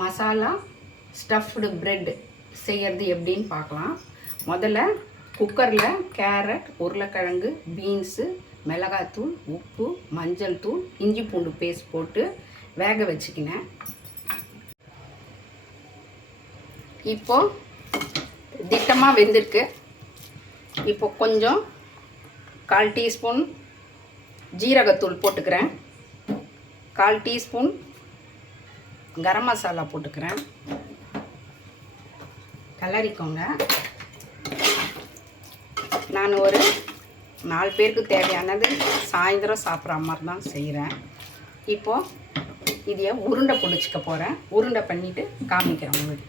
Masala stuffed bread செய்கிறது எப்படின்னு பார்க்கலாம். முதல்ல குக்கரில் கேரட், உருளைக்கிழங்கு, பீன்ஸு, மிளகாத்தூள், உப்பு, மஞ்சள் தூள், இஞ்சி பூண்டு பேஸ்ட் போட்டு வேக வச்சுக்கினேன். இப்போது திட்டமாக வெந்திருக்கு. இப்போ கொஞ்சம் 1/4 டீஸ்பூன் ஜீரகத்தூள் போட்டுக்கிறேன். 1/4 டீஸ்பூன் கரம் மசாலா போட்டுக்கிறேன். கலரிக்கோங்க. நான் ஒரு 4 பேருக்கு தேவையானது சாயந்தரம் சாப்பிட்ற மாதிரி தான் செய்கிறேன். இப்போது இதையை உருண்டை பிடிச்சிக்க போகிறேன். உருண்டை பண்ணிவிட்டு காமிக்கிறேன் உங்களுக்கு.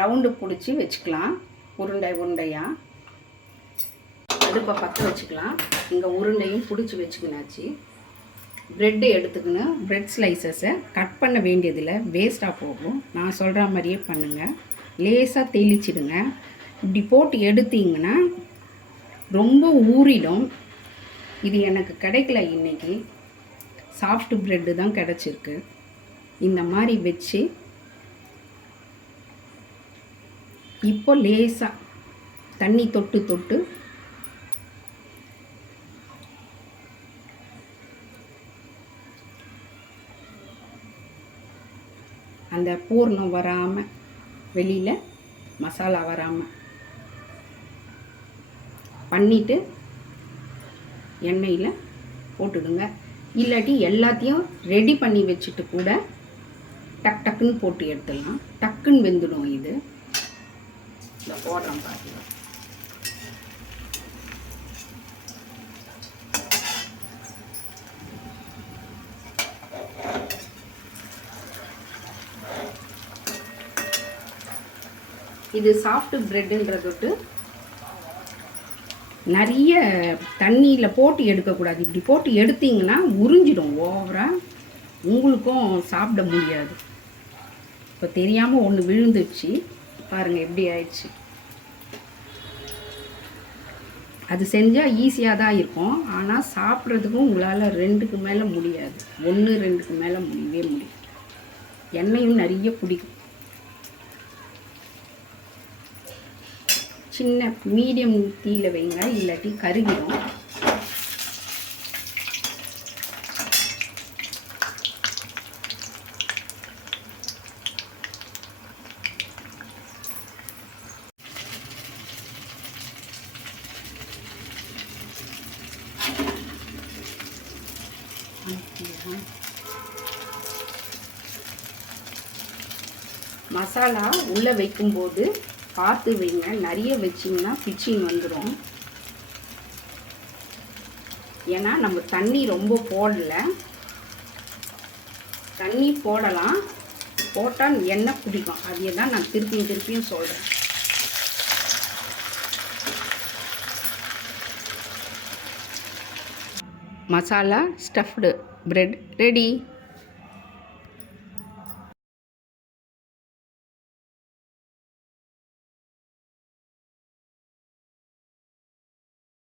ரவுண்டு பிடிச்சி வச்சுக்கலாம். உருண்டையாக அடுப்பை பற்ற வச்சுக்கலாம். இங்கே உருண்டையும் பிடிச்சி வச்சுக்கினாச்சு. ப்ரெட்டு எடுத்துக்கணும். ப்ரெட் ஸ்லைசஸை கட் பண்ண வேண்டியதில் வேஸ்ட்டாக போகும். நான் சொல்கிற மாதிரியே பண்ணுங்கள். லேசாக தெளிச்சிடுங்க. இப்படி போட்டு எடுத்தீங்கன்னா ரொம்ப ஊறிடும். இது எனக்கு கிடைக்கல இன்றைக்கி. சாஃப்ட் ப்ரெட்டு தான் கிடச்சிருக்கு. இந்த மாதிரி வச்சு இப்போ லேசாக தண்ணி தொட்டு அந்த பூர்ணம் வராமல், வெளியில் மசாலா வராமல் பண்ணிவிட்டு எண்ணெயில் போட்டுடுங்க. இல்லாட்டி எல்லாத்தையும் ரெடி பண்ணி வச்சுட்டு கூட டக்குன்னு போட்டு எடுத்துடலாம். டக்குன்னு வெந்துடும். இது இந்த போடுறோம் பாருங்க. இது சாஃப்ட் ப்ரெட்டுன்றதுட்டு நிறைய தண்ணியில் போட்டு எடுக்கக்கூடாது. இப்படி போட்டு எடுத்திங்கன்னா உறிஞ்சிடும் ஓவராக. உங்களுக்கும் சாப்பிட முடியாது. இப்போ தெரியாமல் ஒன்று விழுந்துச்சு பாருங்கள், எப்படி ஆயிடுச்சு. அது செஞ்சால் ஈஸியாக தான் இருக்கும். ஆனால் சாப்பிட்றதுக்கும் உங்களால் 2க்கு மேலே முடியாது. 1, 2க்கு மேலே முடியவே முடியும். எண்ணெயும் நிறைய பிடிக்கும். சின்ன மீடியம் தீயில் வைங்க, இல்லாட்டி கருகிடும். மசாலா உள்ளே வைக்கும்போது பார்த்து வைங்க. நிறைய வச்சிங்கன்னா பிச்சிங் வந்துடும். ஏன்னா நம்ம தண்ணி ரொம்ப போடல. தண்ணி போடலாம், போட்டால் எண்ணெய் பிடிக்கும். அதே தான் நான் திருப்பியும் சொல்கிறேன். Masala stuffed bread ready.